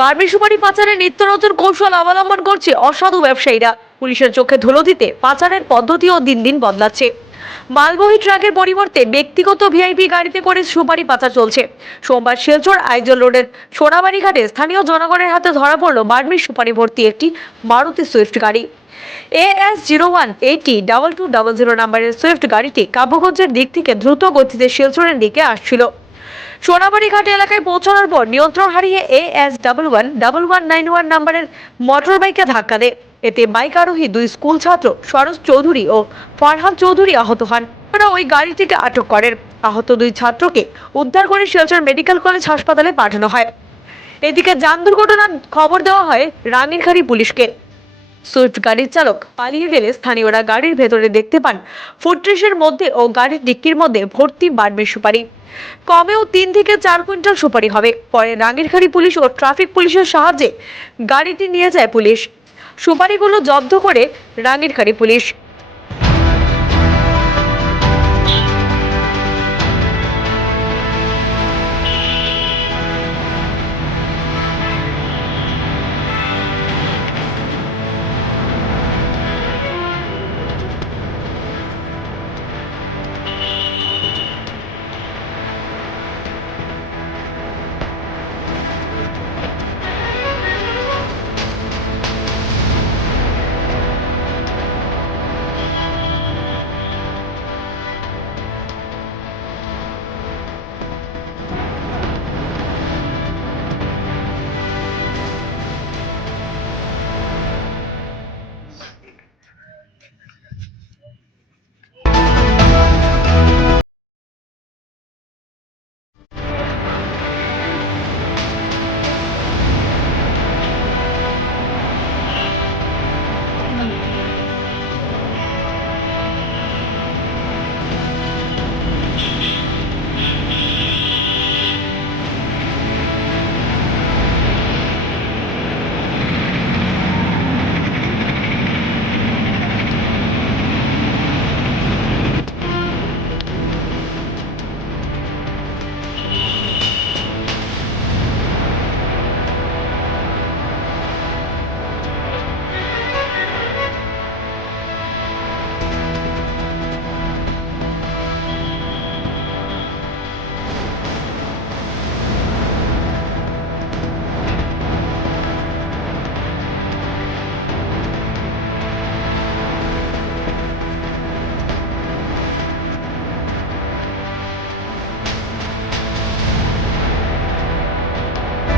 Vermi সুপারি পাচারে নিত্য নতুন কৌশল অবলম্বন করছে অসাধু ব্যবসায়ীরা। পুলিশের চোখে ধুলো দিতে পাচারের পদ্ধতিও দিন দিন বদলাচ্ছে। মালবহী ট্রাকের পরিবর্তে ব্যক্তিগত ভিআইপি গাড়িতে করে সুপারি পাচার চলছে। সোমবার শিলচর আইজল রোডের সোনাবাড়ি ঘাটে স্থানীয় জনগণের হাতে ধরা পড়ল বার্মি সুপারি ভর্তি একটি মারুতি সুইফট গাড়ি। AS zero one eighty double two double zero নাম্বারের সুইফট গাড়িটি কাব্যগঞ্জের দিক থেকে দ্রুত গতিতে শিলচরের দিকে আসছিল। সোনাবাড়ি ঘাট এলাকায় পৌঁছানোর পর নিয়ন্ত্রণ হারিয়ে A S double one double one nine one নাম্বারের মোটর বাইকে ধাক্কা দেয়। এতে বাইক আরোহী দুই স্কুল ছাত্র সরোজ চৌধুরী ও ফারহান চৌধুরী আহত হন। ওরা ওই গাড়িটিকে আটক করেন। আহত দুই ছাত্রকে উদ্ধার করে শিলচর মেডিকেল কলেজ হাসপাতালে পাঠানো হয়। এদিকে যান দুর্ঘটনার খবর দেওয়া হয় রানীরখাড়ি পুলিশকে। সুইফট গাড়ির চালক পালিয়ে গেলে স্থানীয়রা গাড়ির ভেতরে দেখতে পান ফুটট্রিসের মধ্যে ও গাড়ির ডিক্কির মধ্যে ভর্তি বাড়বে সুপারি। কমেও তিন থেকে চার কুইন্টাল সুপারি হবে। পরে রাঙ্গিরখাড়ি পুলিশ ও ট্রাফিক পুলিশের সাহায্যে গাড়িটি নিয়ে যায় পুলিশ। সুপারিগুলো জব্দ করে রাঙ্গিরখাড়ি পুলিশ।